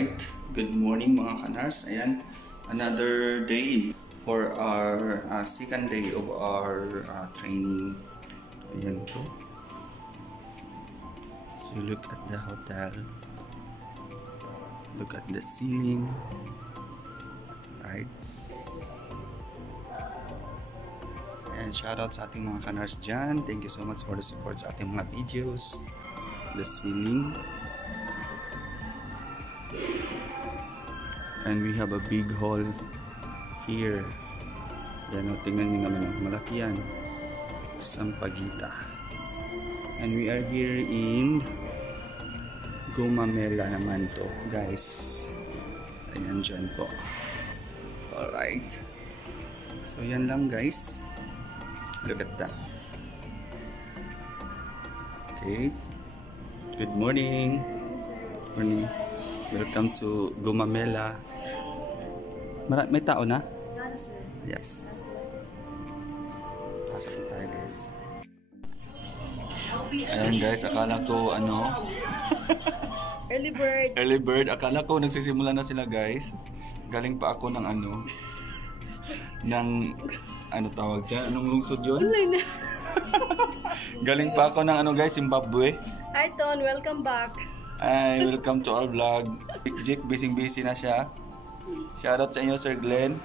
Alright, good morning mga kanars. Ayan, another day for our second day of our training. Ayan to. So look at the hotel. Look at the ceiling. Right. And shout out sa ating mga kanars dyan. Thank you so much for the support sa ating mga videos. The ceiling. And we have a big hall here. Yan o, tingnan nyo naman. Malaki yan. Sampaguita. And we are here in Gumamela naman to, guys. Ayan dyan po. Alright. So yan lang, guys. Look at that. Okay. Good morning. Morning. Welcome to Gumamela. May tao na? Yes. Pasok na tayo, guys. Ayan, guys, akala ko Early bird. Early bird. Akala ko nagsisimula na sila, guys. Galing pa ako ng ng tawag dyan? Anong lungsod yun? Galing pa ako ng guys, Zimbabwe. Hi Ton, welcome back. Hi, welcome to our vlog. Jake, busy na siya. Shoutout sa inyo, Sir Glenn.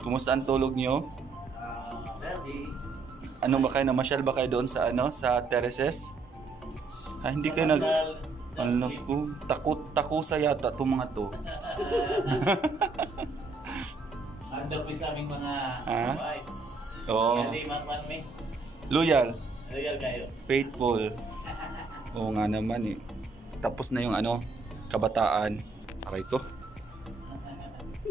Kumusta ang tulog nyo? Ano ba kayo? Namasyal ba kayo doon sa sa terraces? Hindi kayo takusa yata itong mga to. Anda po sa aming mga boys. Oo. Loyal. Loyal kayo. Faithful. Oo nga naman eh. Tapos na yung kabataan. Aray ko.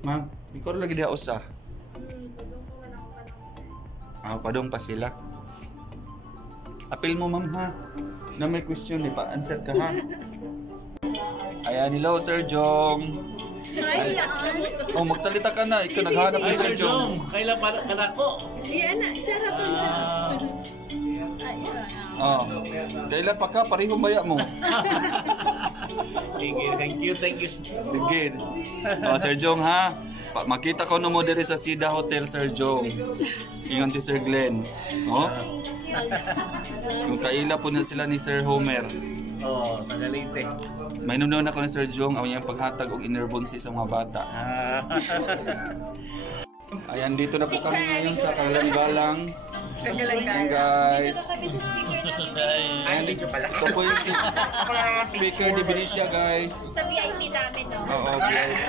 Ma'am, ikaw lagi dia usa. Padong pa sila. Apil mo, ma'am, ha? Na may question eh, pa-answer ka, ha? Ayan, hello, Sir Jong. Oh, magsalita ka na. Ikaw naghahanap ni Sir Jong. Kailan ka na ko? Iyan na, siya na to siya. Kailan pa ka? Parehong baya mo. Thank you. Bigid. Sir Jong, ha? Makita ko na mo diri sa Sida Hotel, Sir Jong. Ingon si Sir Glenn. Yung kaila po na sila ni Sir Homer. Tagalite. May nunon ako ni Sir Jong ang iyang paghatag og inerbonsi sa mga bata. Ayan, dito na po kami ngayon sa Kagalang-galang. Ayan, guys. Ayan, dito pala. Ito po yung speaker di Benicia, guys. Sa VIP namin, no? Oo, VIP.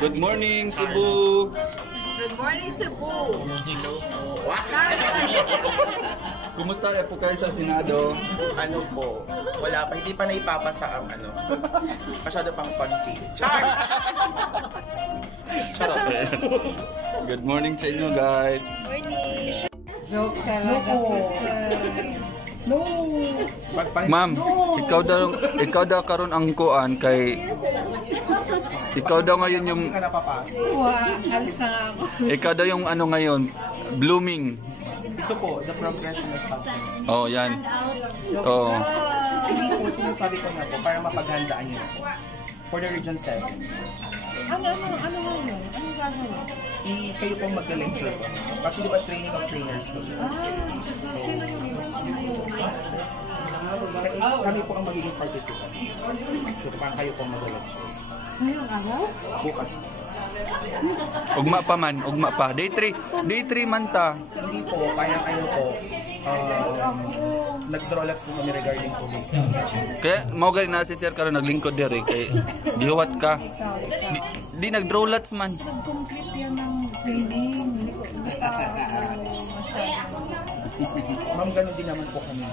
Good morning, Cebu. Good morning, Cebu. Kumusta po kayo sa Senado? Ano po, wala pa, hindi pa naipapasa ang masyado pang config. Char! Charot eh. Good morning sa inyo, guys. Morning. Joke talaga, No! Ma'am, ikaw daw karon ang kuan kay ikaw daw ngayon yung Hindi ka napapasok. Alis na nga ako. ikaw daw yung ngayon blooming. Ito po, the progression of success. Oh, yan. Oh. Hindi po, sinasabi ko na po, para mapaghandaan niyo po. For the Region 7. Ano gagawin? Kayo pong mag-lecture po. Kasi di ba training of trainers po. Kami po ang magiging participant. So, parang kayo pong mag-lecture. Ngayong araw? Bukas. Ugma pa. Day 3 man ta. Hindi po, parang nag-draw lots po kami regarding to this. Kaya mao gali na si Sir karon naglingkod diri kay dihuwat ka. Di nag-draw lots man. Complete yan ng training. Hindi pa Ma'am, ganun din naman po kami.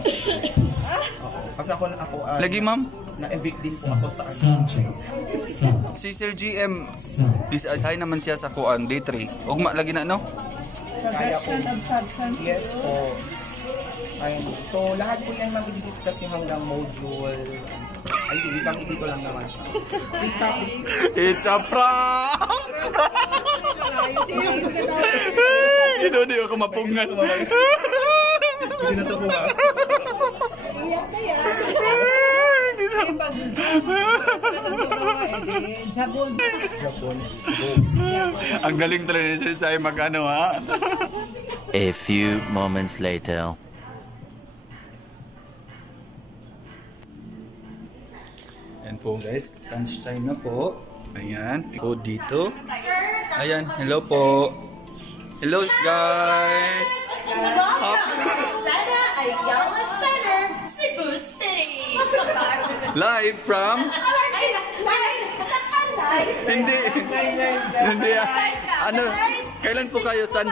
Kasi ako Lagi, ma'am? na-evict din po ako sa Si Sir GM assign naman siya sa kuan day 3. Ugma lagi na no? Kaya po. of substance. Yes po. Ayun. So, lahat po yan mag-discuss yung hanggang module. Ay, dito lang naman siya. Rita, please. It's a prank! Hindi ako mapungan. Hindi na ito bukas. Iyak na yan. pag Japon. Ang galing talaga ni Sensei mag-ano ha. A few moments later. Ayan po guys, lunch time na po. Ayan, po dito. Ayan, hello po. Hello guys. Welcome to Santa Ayala Center, Cebu City. Live from... Hindi. Hindi. Ano, kailan po kayo? Saan?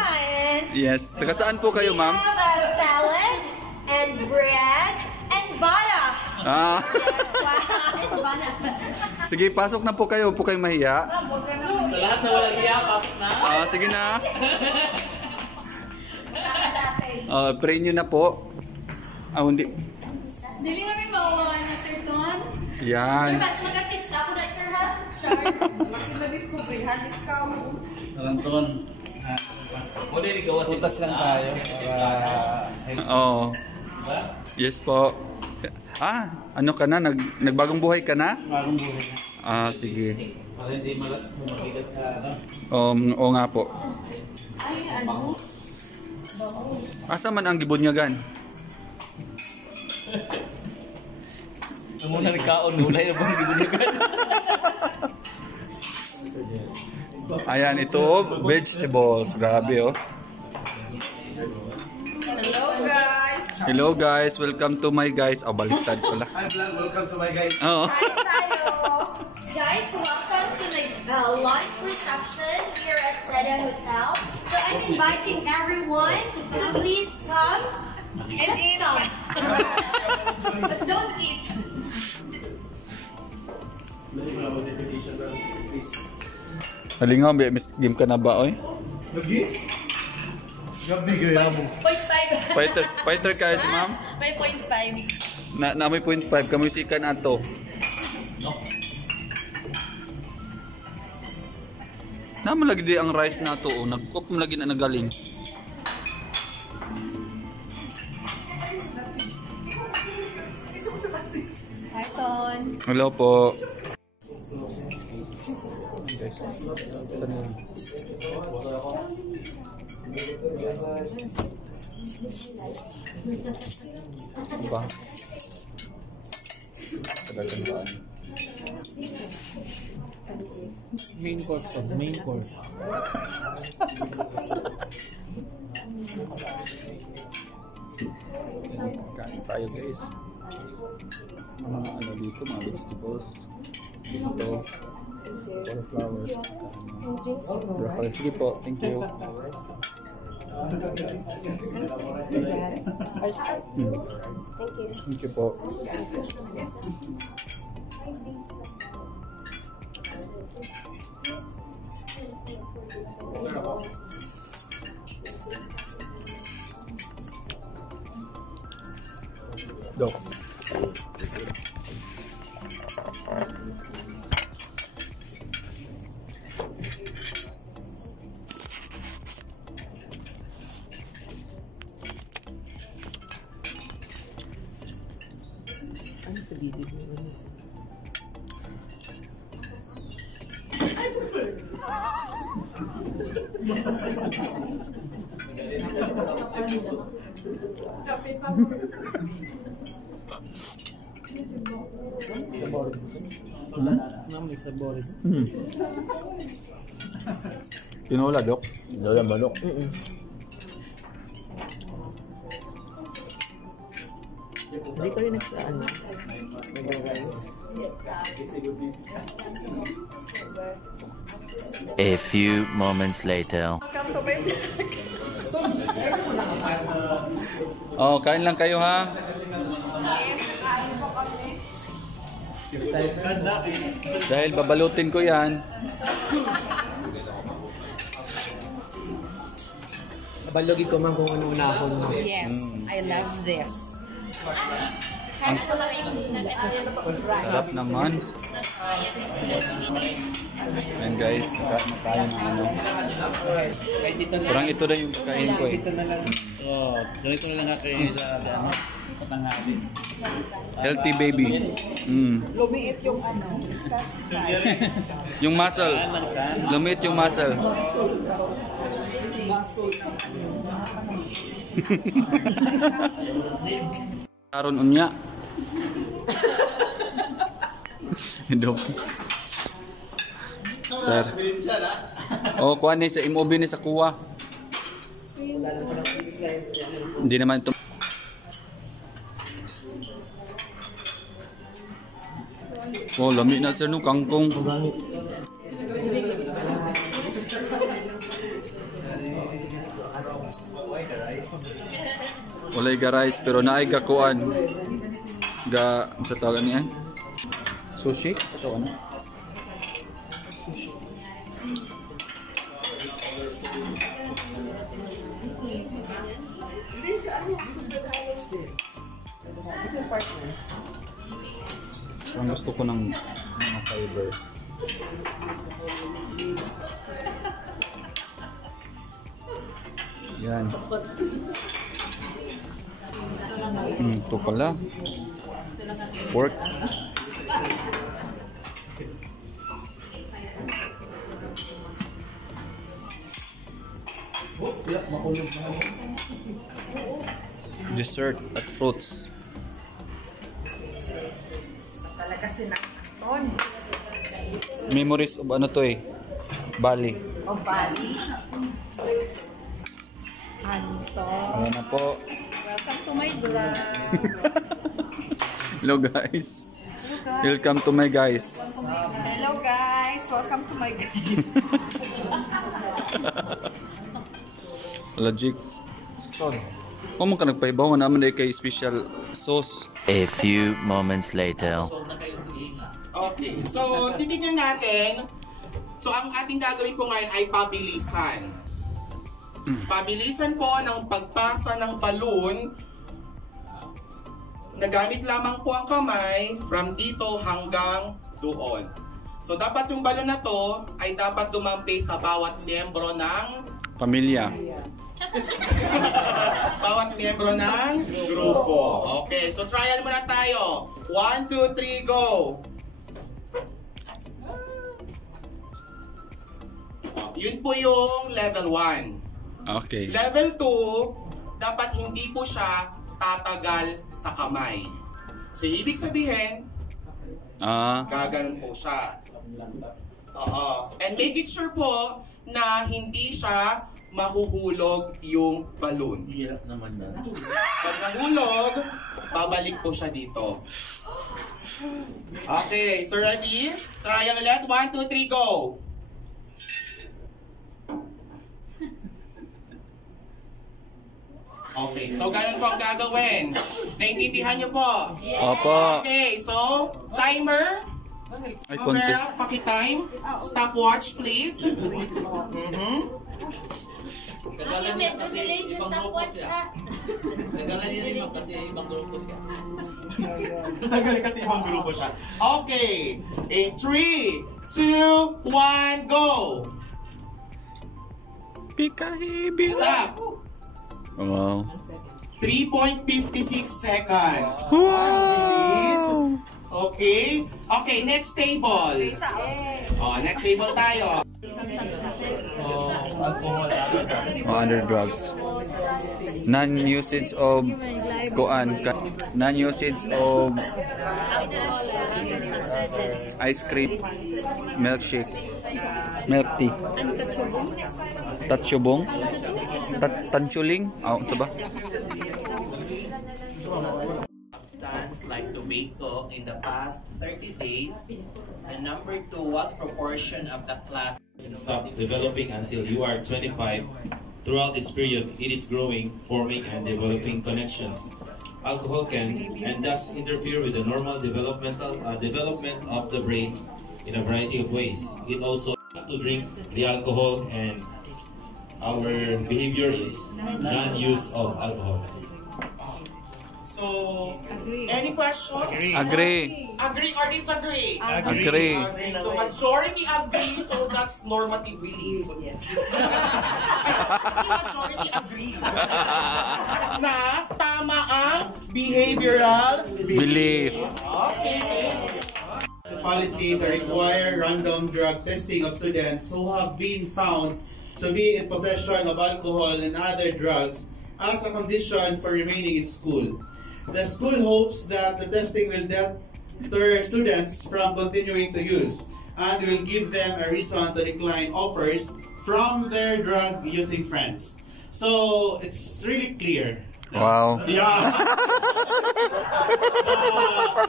Yes, taga saan po kayo ma'am? We have a salad and bread and bana. Ah. And bana. Sige, pasok na po kayo. Huwag po kayong mahiya. Sa lahat na walang hiya, pasok na. Sige na. Pray nyo na po. Hindi. Dili namin mawawalan na Sir Ton. Yan. Mas mag-artist ka po na, sir, ha? Char. Saranton. Muli ni gawa si Putas lang tayo. Oo. Yes po. Ano ka na? Nagbagong buhay ka na? Bagong buhay na. Sige. Para hindi makilat ka, ano? Oo nga po. Asa man ang gibunyagan? Ang muna nagkaon, gulay na bang gibunugan? Ayan, ito vegetables. Grabe oh. Hello, guys. Hello guys, welcome to my guys. Baliktad pala. Hi vlog, welcome to my guys. Oo. Guys, welcome to the lunch reception here at Seda Hotel. So I'm inviting everyone to please come and eat. But don't eat. Halingaw, miss game ka na ba oy? Lagi? Gabi gaya mo. 0.5. Fighter guys, ma'am. May 0.5. Na may 0.5 kami sikan ato. Naman lagi di ang rice na to, nagcook mo lagi na nagaling. Hi, Ton. Hello po. Ba? Talagang ba? Main course to, main course. Kain tayo guys. Mga ano dito, mga vegetables. Dito, cauliflowers. Broccoli. Sige po, thank you. Thank you po. Dok. Ano sa video mo? Sabor. Tinola, Dok? Tinola manok. Hindi ko rin nagsaan. A few moments later. Kain lang kayo ha. Dahil babalutin ko yan. Balogi ko man kung ano unahon mo. Yes, I love this. Sarap naman. Ayan guys, nakain ng ano. Parang ito na yung kain ko eh. Oo, ganito na lang kakainin sa ano, patanghali. Healthy baby. Lumiit yung ano. Yung muscle. Lumit yung muscle. Karon unya. Hidop. Sir. Oh, kuha ni sa imobi ni sa kuha. Hindi naman ito. Oh, lami na sir no kangkong. Walay ga rice pero naay ga kuan. Ga sa tawag niya. Sushi? Ito ano? Sushi. Ang gusto ko ng mga fiber. Yan. Ito pala. Pork. Dessert at fruits. Talaga sinakton. Memories of ano to eh? Bali. O Bali. Anto. Ayan na po. Welcome to my vlog. Hello guys. Welcome to my guys. Hello guys. Welcome to my guys. Logic. Kung mo ka nagpaibaw naman ay kay special sauce. A few moments later. Okay, so titignan natin. So ang ating gagawin po ngayon ay pabilisan. Pabilisan po ng pagpasa ng balloon. Nagamit lamang po ang kamay from dito hanggang doon. So dapat yung balloon na to ay dapat dumampi sa bawat miyembro ng Pamilya. bawat miyembro ng grupo. Okay, so trial muna tayo. 1, 2, 3, go! Yun po yung level 1. Okay. Level 2, dapat hindi po siya tatagal sa kamay. So, ibig sabihin, gaganon po siya. And make it sure po na hindi siya mahuhulog yung balloon. Hirap naman na. Pag nahulog, babalik po siya dito. Okay, so ready? Trial ulit. 1, 2, 3, go! Okay, so ganun po ang gagawin. Naintindihan niyo po? Opo. Okay, so timer. Ay, contest. Vera, paki-time. Stopwatch, please. Yung medyo delayed na stopwatch ah. Nagalan niya rin kasi ibang grupo siya. Nagaling kasi ibang grupo siya. Okay, in 3, 2, 1, go! Pikahibi. Stop! Wow. 3.56 seconds. Wow. Okay. Okay, next table. Next table tayo. Under drugs. Non-usage of non-usage of ice cream, milkshake, milk tea. Tatsyubong? Tanchuling? Ito ba? Substance like tobacco in the past 30 days. And number 2, what proportion of the class stop developing until you are 25. Throughout this period, it is growing, forming, and developing connections. Alcohol can and does interfere with the normal development of the brain in a variety of ways. It also to drink the alcohol, and our behavior is non-use of alcohol. So, any question? Agree. Agree or disagree? Agree. So, majority agree, so that's normative belief. Kasi majority agree na tama ang behavioral Belief. Okay. Policy to require random drug testing of students who have been found to be in possession of alcohol and other drugs as a condition for remaining in school. The school hopes that the testing will deter students from continuing to use and will give them a reason to decline offers from their drug-using friends. So it's really clear. Wow. Yeah.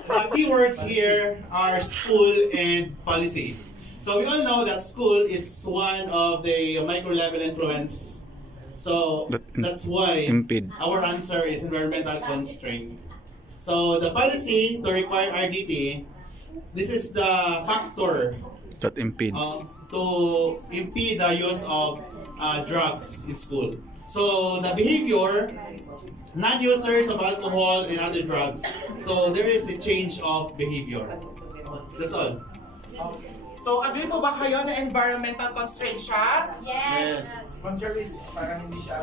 The key words here are school and policy. So we all know that school is one of the micro-level influence. So that's why our answer is environmental constraint. So the policy to require RDT, this is the factor That impedes. to impede the use of drugs in school. So the behavior, non-users of alcohol and other drugs. So there is a change of behavior. That's all. So, agree po ba kayo na environmental constraint siya? Yes. Ma'am Jarvis, parang hindi siya.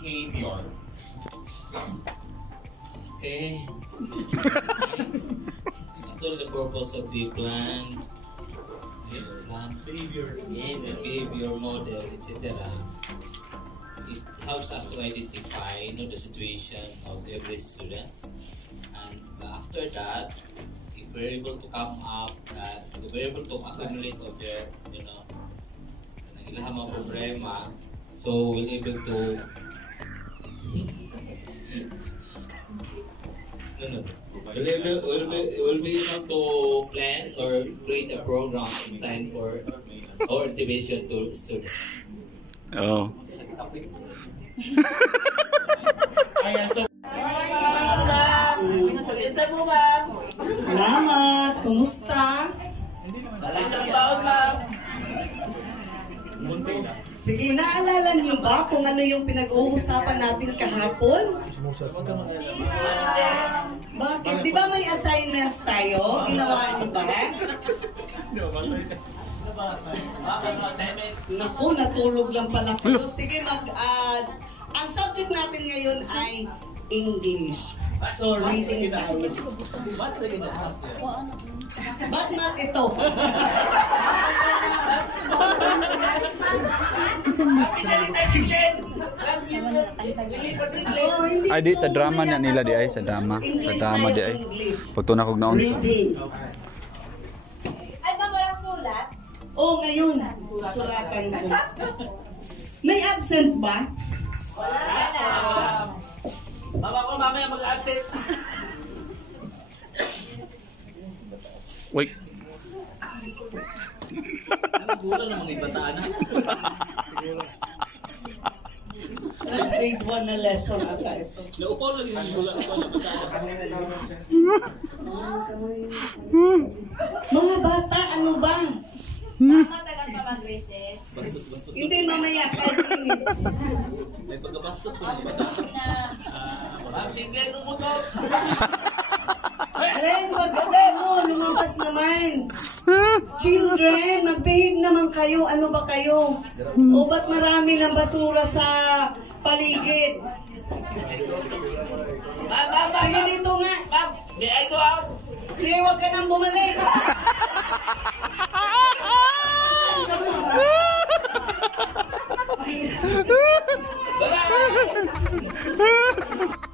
Behavior. Okay. Actually, the purpose of the behavior model, etc. It helps us to identify the situation of every students, and after that, if we're able to come up that we're able to accumulate of their, ilang mga problema, so we're able to we'll be able to plan or create a program designed for or activation to students. Oh. Ayan, so Salamat! Kumusta? Sige, naalala niyo ba kung ano yung pinag-uusapan natin kahapon? Bakit? Di ba may assignments tayo? Ginawa niyo ba? Naku, natulog lang pala kayo. Sige, ang subject natin ngayon ay English. So, reading tayo. Ba't not ito? Ay, di sa drama na nila di ay sa drama. Sa drama di ay. Pagtuna kog naon sa. Ay, ma'am, walang sulat? Oo, ngayon. Sulatan ko. May absent ba? Wala. Mama ko, mamaya mag-absent. Wait. Siguro ng mga ibataan na. Grade 1 na lesson ata ito. Naupaw lang yung gula. Mga bata, ano ba? Mama, tagal pa mag-recess. Bastos. Hindi, mamaya, 5 minutes. May pagkabastos mo ng ibataan. Ma'am, sige, numutok. Alin, wag mo, lumabas naman. Children, mag-behave naman kayo. Ano ba kayo? O ba't marami ng basura sa paligid? Sige dito nga. Ma'am, may I go out? Sige, wag ka nang bumalik. Bye-bye!